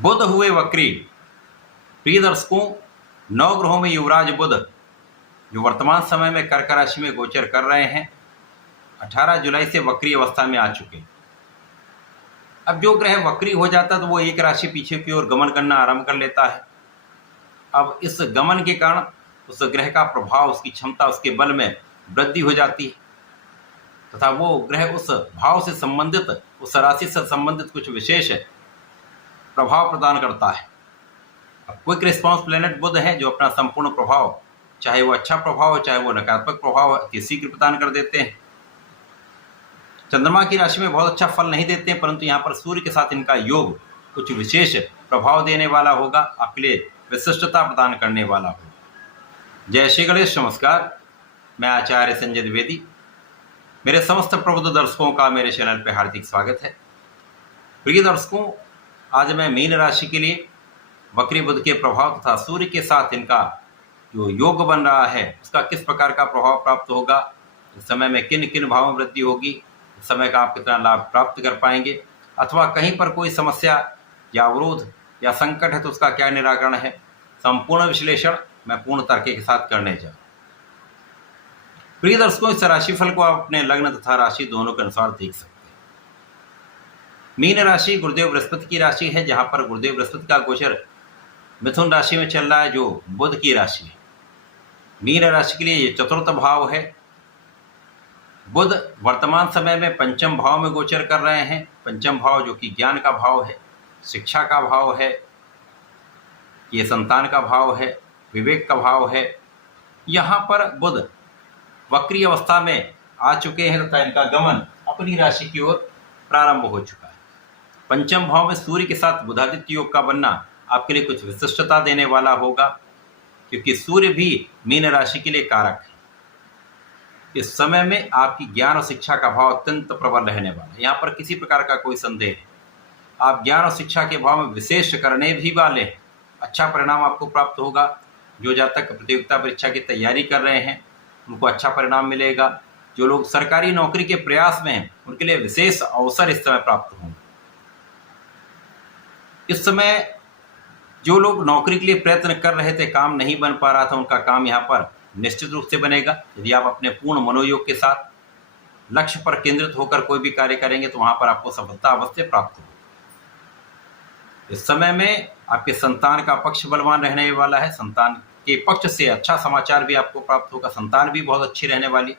बुध हुए वक्री। प्रिय दर्शकों, नौ ग्रहों में युवराज बुध जो वर्तमान समय में कर्क राशि में गोचर कर रहे हैं, 18 जुलाई से वक्री अवस्था में आ चुके। अब जो ग्रह वक्री हो जाता है तो वो एक राशि पीछे की ओर गमन करना आरंभ कर लेता है। अब इस गमन के कारण उस ग्रह का प्रभाव, उसकी क्षमता, उसके बल में वृद्धि हो जाती है तथा वो ग्रह उस भाव से संबंधित, उस राशि से संबंधित कुछ विशेष प्रभाव प्रदान करता है। अब क्विक रिस्पॉन्स प्लेनेट बुध है जो अपना संपूर्ण प्रभाव, चाहे वो अच्छा प्रभाव हो चाहे वो नकारात्मक प्रभाव अति शीघ्र प्रदान कर देते हैं। चंद्रमा की राशि में बहुत अच्छा फल नहीं देते हैं, परंतु यहाँ पर सूर्य के साथ इनका योग कुछ विशेष प्रभाव देने वाला होगा, आपके लिए विशिष्टता प्रदान करने वाला होगा। जय श्री गणेश, नमस्कार। मैं आचार्य संजय द्विवेदी। मेरे समस्त प्रबुद्ध दर्शकों का मेरे चैनल पर हार्दिक स्वागत है। प्रिय दर्शकों, आज मैं मीन राशि के लिए वक्री बुध के प्रभाव तथा सूर्य के साथ इनका जो योग बन रहा है उसका किस प्रकार का प्रभाव प्राप्त होगा, इस समय में किन किन भावों में वृद्धि होगी, इस समय का आप कितना लाभ प्राप्त कर पाएंगे, अथवा कहीं पर कोई समस्या या अवरोध या संकट है तो उसका क्या निराकरण है, संपूर्ण विश्लेषण मैं पूर्ण तर्क के साथ करने जा रहा हूं। प्रिय दर्शकों, इस राशिफल को आप अपने लग्न तथा राशि दोनों के अनुसार देख सकते हैं। मीन राशि गुरुदेव बृहस्पति की राशि है, जहां पर गुरुदेव बृहस्पति का गोचर मिथुन राशि में चल रहा है जो बुध की राशि है। मीन राशि के लिए ये चतुर्थ भाव है। बुध वर्तमान समय में पंचम भाव में गोचर कर रहे हैं। पंचम भाव जो कि ज्ञान का भाव है, शिक्षा का भाव है, ये संतान का भाव है, विवेक का भाव है। यहाँ पर बुध वक्री अवस्था में आ चुके हैं तथा इनका गमन अपनी राशि की ओर प्रारंभ हो चुका है। पंचम भाव में सूर्य के साथ बुधादित्य योग का बनना आपके लिए कुछ विशिष्टता देने वाला होगा, क्योंकि सूर्य भी मीन राशि के लिए कारक है। इस समय में आपकी ज्ञान और शिक्षा का भाव अत्यंत प्रबल रहने वाला है। यहाँ पर किसी प्रकार का कोई संदेह है, आप ज्ञान और शिक्षा के भाव में विशेष करने भी वाले हैं। अच्छा परिणाम आपको प्राप्त होगा। जो जातक प्रतियोगिता परीक्षा की तैयारी कर रहे हैं उनको अच्छा परिणाम मिलेगा। जो लोग सरकारी नौकरी के प्रयास में हैं उनके लिए विशेष अवसर इस समय प्राप्त होंगे। इस समय जो लोग नौकरी के लिए प्रयत्न कर रहे थे, काम नहीं बन पा रहा था, उनका काम यहाँ पर निश्चित रूप से बनेगा। यदि आप अपने पूर्ण मनोयोग के साथ लक्ष्य पर केंद्रित होकर कोई भी कार्य करेंगे तो वहां पर आपको सफलता अवश्य प्राप्त होगी। इस समय में आपके संतान का पक्ष बलवान रहने वाला है। संतान के पक्ष से अच्छा समाचार भी आपको प्राप्त होगा। संतान भी बहुत अच्छी रहने वाली,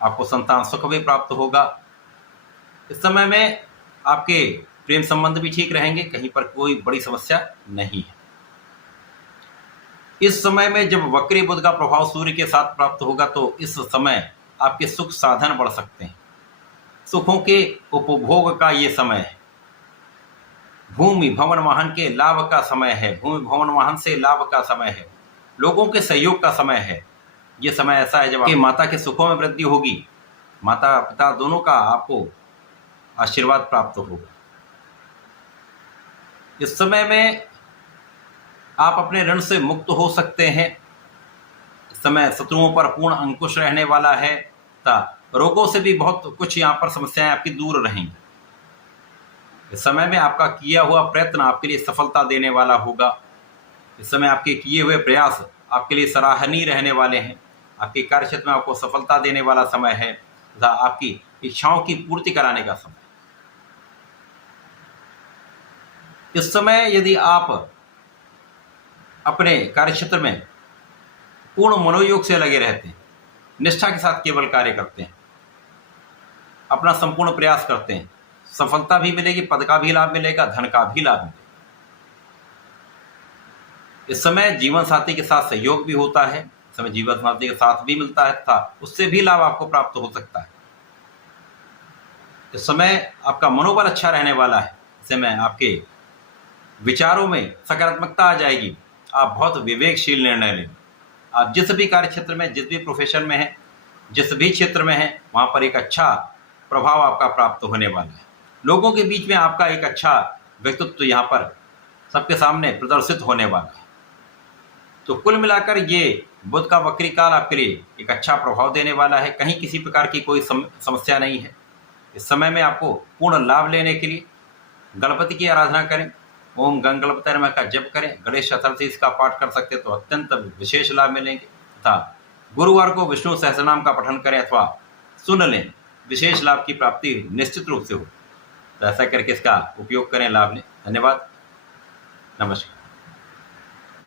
आपको संतान सुख भी प्राप्त होगा। इस समय में आपके प्रेम संबंध भी ठीक रहेंगे, कहीं पर कोई बड़ी समस्या नहीं है। इस समय में जब वक्री बुध का प्रभाव सूर्य के साथ प्राप्त होगा तो इस समय आपके सुख साधन बढ़ सकते हैं। सुखों के उपभोग का ये समय है। भूमि भवन वाहन के लाभ का समय है। भूमि भवन वाहन से लाभ का समय है। लोगों के सहयोग का समय है। ये समय ऐसा है जब आपकी माता के सुखों में वृद्धि होगी। माता पिता दोनों का आपको आशीर्वाद प्राप्त होगा। इस समय में आप अपने ऋण से मुक्त हो सकते हैं। इस समय शत्रुओं पर पूर्ण अंकुश रहने वाला है तथा रोगों से भी बहुत कुछ यहाँ पर समस्याएं आपकी दूर रहेंगी। इस समय में आपका किया हुआ प्रयत्न आपके लिए सफलता देने वाला होगा। इस समय आपके किए हुए प्रयास आपके लिए सराहनीय रहने वाले हैं। आपके कार्यक्षेत्र में आपको सफलता देने वाला समय है तथा आपकी इच्छाओं की पूर्ति कराने का समय। इस समय यदि आप अपने कार्यक्षेत्र में पूर्ण मनोयोग से लगे रहते हैं, निष्ठा के साथ केवल कार्य करते हैं, अपना संपूर्ण प्रयास करते हैं, सफलता भी मिलेगी, पद का भी लाभ मिलेगा, धन का भी लाभ मिलेगा। इस समय जीवन साथी के साथ सहयोग भी होता है। इस समय जीवन साथी के साथ भी मिलता है तथा उससे भी लाभ आपको प्राप्त हो सकता है। इस समय आपका मनोबल अच्छा रहने वाला है। इस समय आपके विचारों में सकारात्मकता आ जाएगी। आप बहुत विवेकशील निर्णय लेंगे। आप जिस भी कार्य क्षेत्र में, जिस भी प्रोफेशन में हैं, जिस भी क्षेत्र में हैं, वहाँ पर एक अच्छा प्रभाव आपका प्राप्त होने वाला है। लोगों के बीच में आपका एक अच्छा व्यक्तित्व यहाँ पर सबके सामने प्रदर्शित होने वाला है। तो कुल मिलाकर ये बुध का वक्री काल आपके लिए एक अच्छा प्रभाव देने वाला है। कहीं किसी प्रकार की कोई समस्या नहीं है। इस समय में आपको पूर्ण लाभ लेने के लिए गणपति की आराधना करें, ओम गंगलपते नमः का जप करें, गणेश चतुर्थी इसका पाठ कर सकते तो अत्यंत विशेष लाभ मिलेंगे। तथा गुरुवार को विष्णु सहस्रनाम का पठन करें अथवा सुन लें, विशेष लाभ की प्राप्ति निश्चित रूप से हो। तो ऐसा करके इसका उपयोग करें, लाभ लें। धन्यवाद, नमस्कार।